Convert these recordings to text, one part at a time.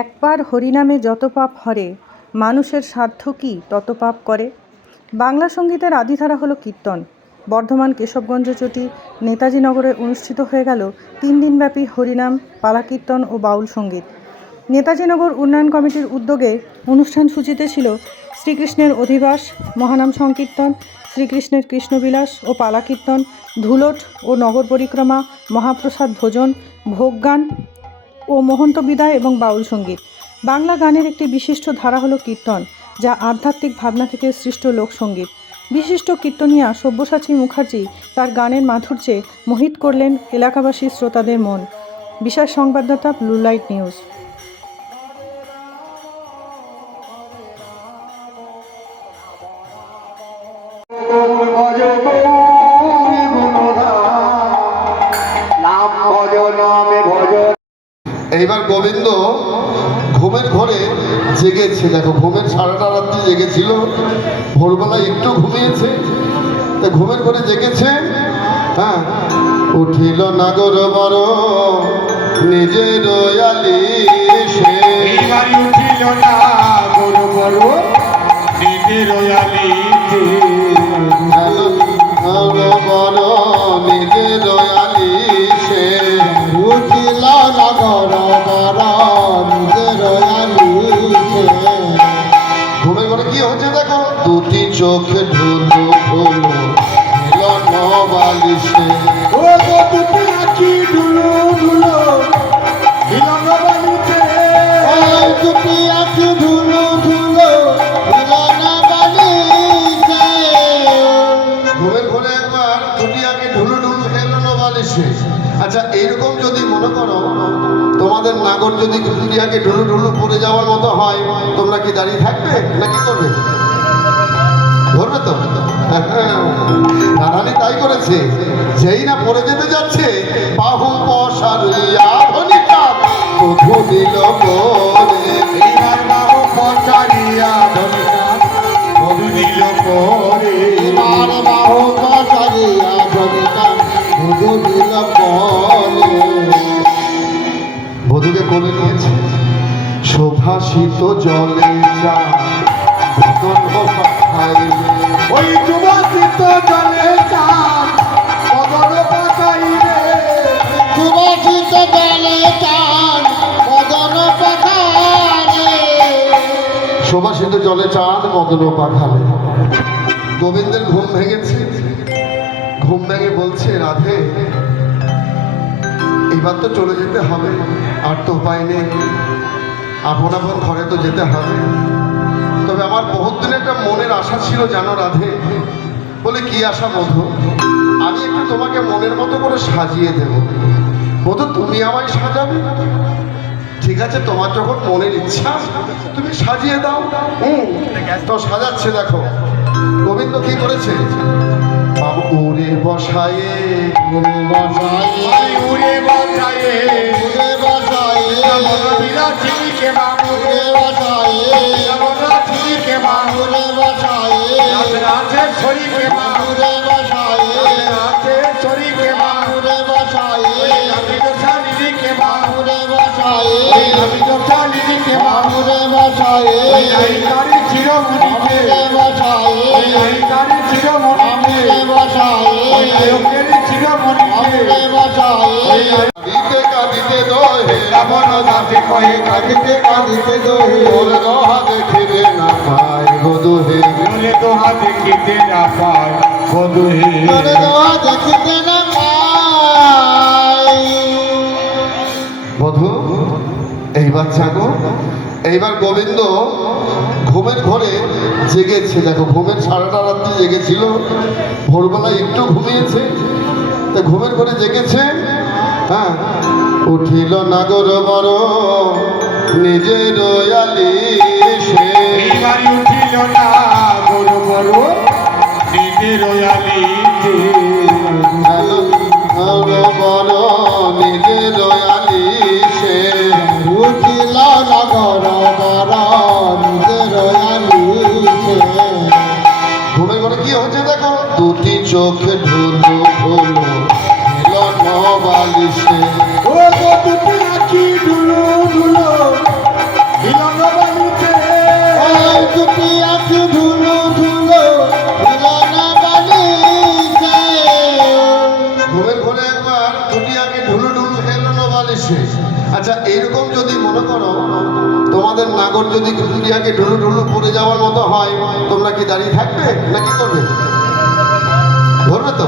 একবার হরিনামে যত পাপ হরে, মানুষের সাধ্য কি তত পাপ করে। বাংলা সঙ্গীতের আদিধারা হলো কীর্তন। বর্ধমান কেশবগঞ্জ চটি নেতাজি নগরে অনুষ্ঠিত হয়ে গেল 3 দিনব্যাপী হরিনাম, পালা কীর্তন ও বাউল সঙ্গীত। নেতাজি নগর উন্নয়ন কমিটির উদ্যোগে অনুষ্ঠান সূচিতে ছিল শ্রীকৃষ্ণের অধিবাস, মহানাম সংকীর্তন, শ্রীকৃষ্ণের কৃষ্ণবিলাস ও পালা কীর্তন, ধুলট ও নগর পরিক্রমা, মহাপ্রসাদ ভোজন, ভোগগান ও মহন্ত বিদায় এবং বাউল সঙ্গীত। বাংলা গানের একটি বিশিষ্ট ধারা হলো কীর্তন, যা আধ্যাত্মিক ভাবনা থেকে সৃষ্ট লোকসঙ্গীত। বিশিষ্ট কীর্তনিয়া সব্যসাচী মুখার্জি তার গানের মাধুর্যে মোহিত করলেন এলাকাবাসী শ্রোতাদের মন। বিশেষ সংবাদদাতা ব্লু লাইট নিউজ। এইবার গোবিন্দ ঘুমের ঘরে জেগেছে। দেখো, ঘুমের সারাটা রাত্রি জেগেছিল, ভোরবেলায় একটু ঘুমিয়েছে, তা ঘুমের ঘরে জেগেছে। হ্যাঁ, উঠিল নাগর বড় নিজের আলিশে, উঠিল নাগর বড় নিজের আলিশে, বড় নিজের আলিশে, উঠিল নগর বড় নিজের আলিশে। ঘুমের ঘরে কি হচ্ছে দেখো, দুটি চোখে ঢুলু ঢুলু এলো নবালিশে, ও গো দুটি আঁখি ঢুলু ঢুলু মিলন বালিতে, ওই দুটি আঁখি ঢুলু ঢুলু মিলন বালিতে। ঘুমের ঘরে একবার দুটি আঁখি ঢুলু ঢুলু এলো নবালিশে। আচ্ছা, এইরকম যদি মনে করো তোমাদের নাগর যদি দুটি আঁখি ঢুলু ঢুলু পড়ে যাওয়ার মতো হয়, তোমরা কি দাঁড়িয়ে থাকবে না কি করবে? ধরবে তো? রাধারানী তাই করেছে। যেই না পড়ে যেতে যাচ্ছে, বাহু পসারিয়া ধনিকা বধূ দিল করে, এইবার বাহু পচারিয়া ধনিকা বধূ দিল করে, এবার বাহু পচারিয়া ধনিকা বধূ দিল করে। বধূকে কোলে নিয়েছে, শোভাসিত জলে যা ওই সুবাসিত জলে চান মদন পাকাইবে, সুবাসিত জলে চান মদন পাকাইবে। শোভাসিত জলে চাঁদ মদন পাখালে। গোবিন্দের ঘুম ভেঙেছে, ঘুম ভেঙে বলছে, রাধে এবার তো চলে যেতে হবে, আর তো উপায় নেই, আপন আপন ঘরে তো যেতে হবে। তবে আমার বহুত দিনের একটা মনের আশা ছিল, জানো রাধে। বলে, কি আশা মধু? আমি একটু তোমাকে মনের মতো করে সাজিয়ে দেব। মধু, তুমি আমায় সাজাবে? ঠিক আছে, তোমার যখন মনের ইচ্ছা তুমি সাজিয়ে দাও। তো সাজাচ্ছে। দেখো গোবিন্দ কি করেছে, বাবু উড়ে বসায়ে, উড়ে বসায়ে, উড়ে বসায়ে, উড়ে বসায়ে, বিলাসিনীকে বাবুরে বসায়ে, বিলাসিনীকে উড়ে বসায়ে, রাধে শরীকে উড়ে বসায়ে, রাধে শরীকে উড়ে বসায়ে, শালিনীকে উড়ে বসায়ে, শালিনীকে উড়ে বসায়ে, নায়িকারি চিরমণিকে উড়ে বসায়ে, নায়িকারি চিরমণিকে উড়ে বসায়ে, নায়কেরি চিরমণিকে উড়ে বসায়ে। কাঁদিতে কাঁদিতে দোহে রাবণ দাঁতে কয়ে কাঁদিতে কাঁদিতে দোহে, ওর দোহা দেখিবে না পায় বধূহে, বলে দোহা দেখিতে না পায় বধূ হে। তোরে দোয়া দেখিতে না পাই। বধূ এইবার জাগো। এইবার গোবিন্দ ঘুমের ঘরে জেগেছে। দেখো, ঘুমের সারাটা রাত্রি জেগেছিল, ভোরবেলায় একটু ঘুমিয়েছে, তা ঘুমের ঘরে জেগেছে। হ্যাঁ, উঠিল নাগর বড় নিজের আলিশে, এইবার উঠিল না বড় বড় নিজের আলিতে, বড় নিজের আলিশে, উঠিল নগর বড় নিজের আলিশে। ঘুমের ঘরে কি হচ্ছে দেখো, দুটি চোখে ঢুলু ঢুলু এলো নবালিশে, ও গো দুটি আঁখি ঢুলু ঢুলু করছে। আচ্ছা এইরকম যদি মনে করো তোমাদের নাগর যদি ক্রিয়াকে ঢুলু ঢুলু পড়ে যাওয়ার মতো হয়, তোমরা কি দাঁড়িয়ে থাকবে না কি করবে? ধরবে তো?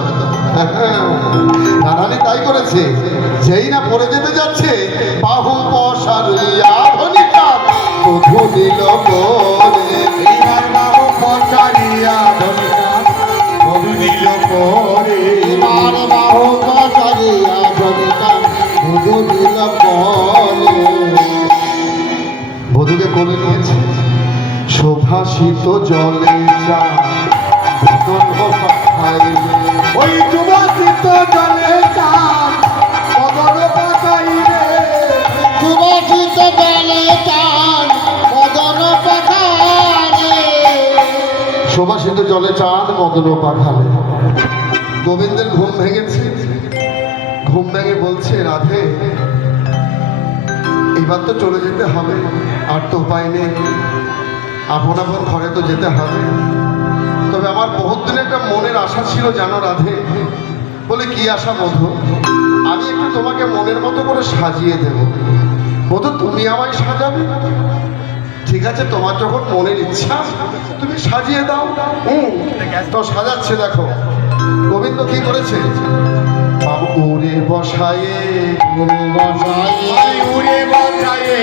রাধারানী তাই করেছে, যেই না পড়ে যেতে যাচ্ছে বাহু পসারিয়া ধনিকা বধূ দিল করে। এইবার বাহু পচারিয়া ধনিকা বধূ দিল করে। এবার বাহু পচারিয়া ধনিকা বধূ দিল করে। বধূকে কোলে নিয়েছে, শোভাশিত জলে যা ওই সুবাসিত জলে চান বদন পাঠাইবে। সুবাসিত জলে চান বদন পাখারে। শোভাশিত জলে চাঁদ মদন পাঠালে। গোবিন্দের ঘুম ভেঙেছে, ঘুম ভেঙে বলছে রাধে এবার তো চলে যেতে হবে, আর তো উপায় নেই, আপন আপন ঘরে তো যেতে হবে। তবে আমার বহুত দিন একটা মনের আশা ছিল জানো রাধে। বলে কি আশা মধু? আমি একটু তোমাকে মনের মতো করে সাজিয়ে দেব। মধু তুমি আমায় সাজাবে? ঠিক আছে, তোমার যখন মনের ইচ্ছা তুমি সাজিয়ে দাও। তো সাজাচ্ছে, দেখো গোবিন্দ কি করেছে। বাবু উড়ে বসায়ে উড়ে বসায়ে উড়ে বসায়ে